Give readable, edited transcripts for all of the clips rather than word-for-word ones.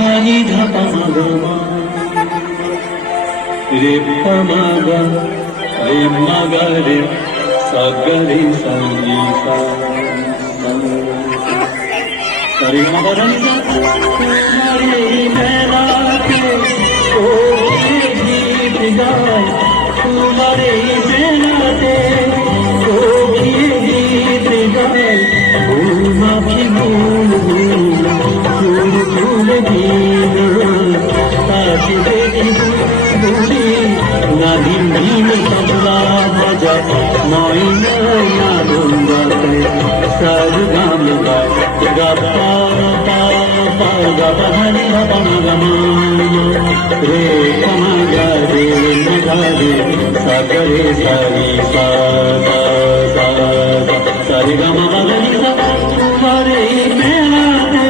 ধানি ধাপা মাগা রে পামাগা রে মাগা রে সাগরে সঙ্গীতা সরি মাগা রে তোমারে বেলাতে ও গীত গায় তোমারে বেলাতে ও গীত গায় ফুল মাখি ফুল ফুল ফুল দিন তাকে দেখি বুঝি নাদিন দিন তবলা বাজা ময়না আনন্দাতে সার গাম গায় গাপা পা পা গাপা ধানি গাপা গামা রে কামা গা রে মগা রে সাগরে সারি সা সা সা সারি গামা গানি সা তোমারে মেলাতে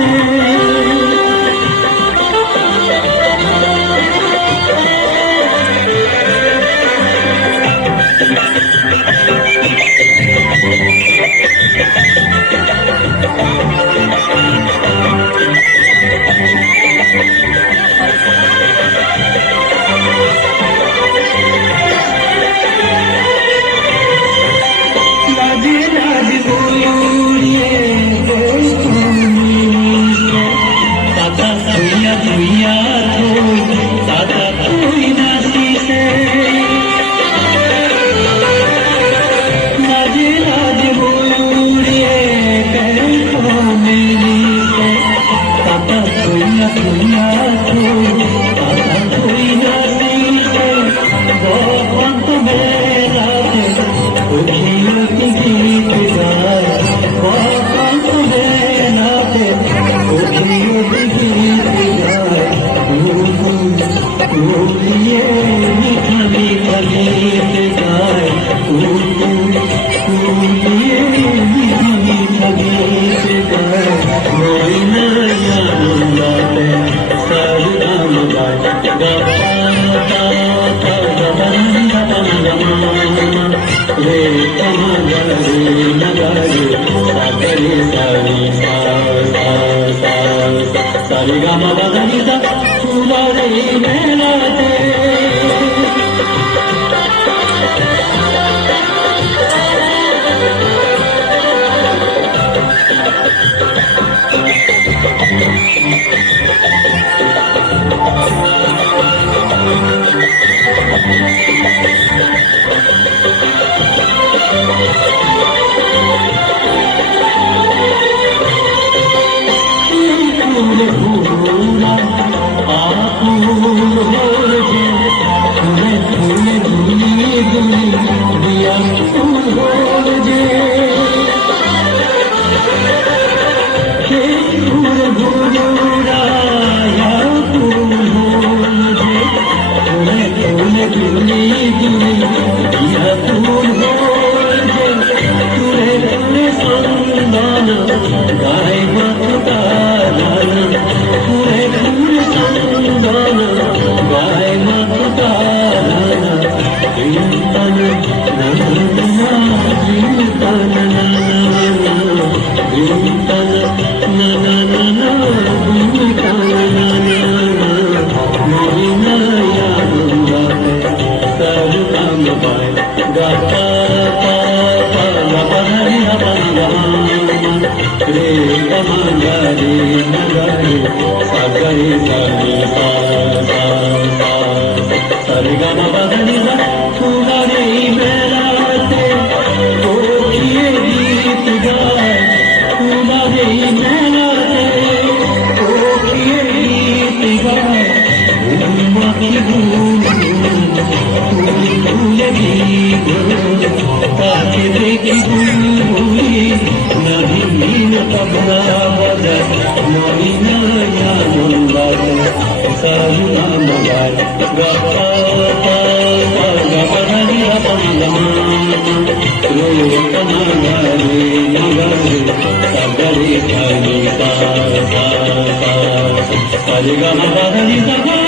सारी गामा बदनी सा तुम्हारे मेलाते Sari gama pa da ni sa